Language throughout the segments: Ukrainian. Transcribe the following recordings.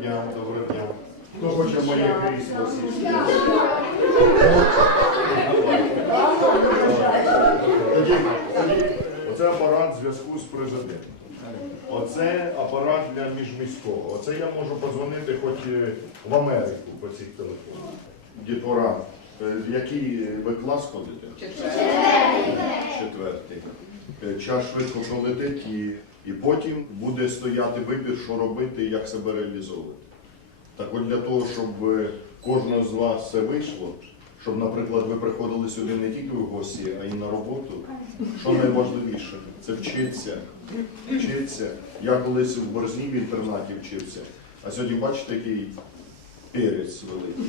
дня, доброго дня. Хто хоче моє крісло сісти? Тоді, тоді, оце апарат зв'язку з президентом. Оце апарат для міжміського. Оце я можу подзвонити хоч е, в Америку по цих телефонах. Дітвора, е, який ви клас ходите? Четвертий. Е, Час швидко пролетить і, і потім буде стояти вибір, що робити, і як себе реалізовувати. Так от для того, щоб е, кожного з вас це вийшло, щоб, наприклад, ви приходили сюди не тільки в гості, а й на роботу, що найважливіше це вчитися. Вчитися. Я колись в Борзні в інтернаті вчився, а сьогодні бачите, який перець великий.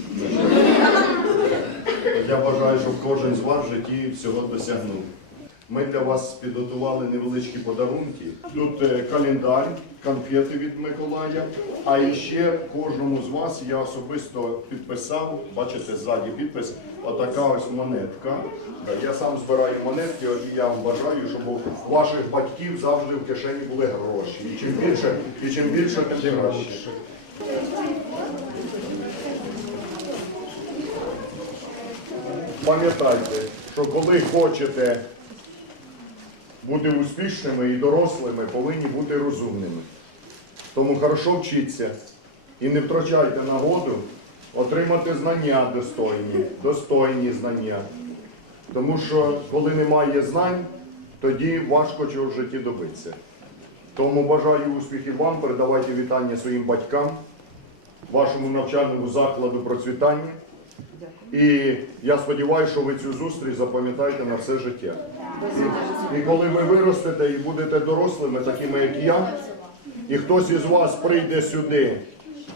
Я бажаю, щоб кожен з вас в житті всього досягнув. Ми для вас підготували невеличкі подарунки. Тут е, календар, конфети від Миколая. А іще кожному з вас я особисто підписав, бачите, ззаді підпис, отака ось монетка. Я сам збираю монетки, і я вам бажаю, щоб у ваших батьків завжди в кишені були гроші. І чим більше, і чим більше, тим краще. Пам'ятайте, що коли хочете бути успішними і дорослими, повинні бути розумними. Тому хорошо вчіться і не втрачайте нагоду отримати знання достойні, достойні знання. Тому що коли немає знань, тоді важко чого в житті добитися. Тому бажаю успіхів вам, передавайте вітання своїм батькам, вашому навчальному закладу процвітання. І я сподіваюся, що ви цю зустріч запам'ятаєте на все життя. І, коли ви виростете і будете дорослими, такими як я, і хтось із вас прийде сюди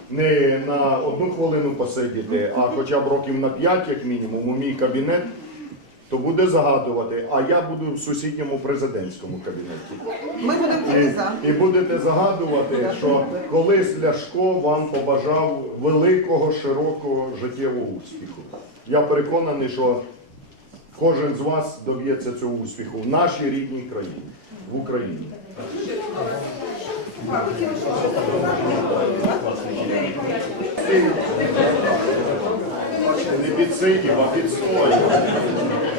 не на одну хвилину посидіти, а хоча б років на п'ять, як мінімум, у мій кабінет, то буде загадувати, а я буду в сусідньому президентському кабінеті. Ми будемо. І, і будете загадувати, що колись Ляшко вам побажав великого, широкого життєвого успіху. Я переконаний, що кожен з вас доб'ється цього успіху в нашій рідній країні, в Україні. Не підсидів, а підстоїв.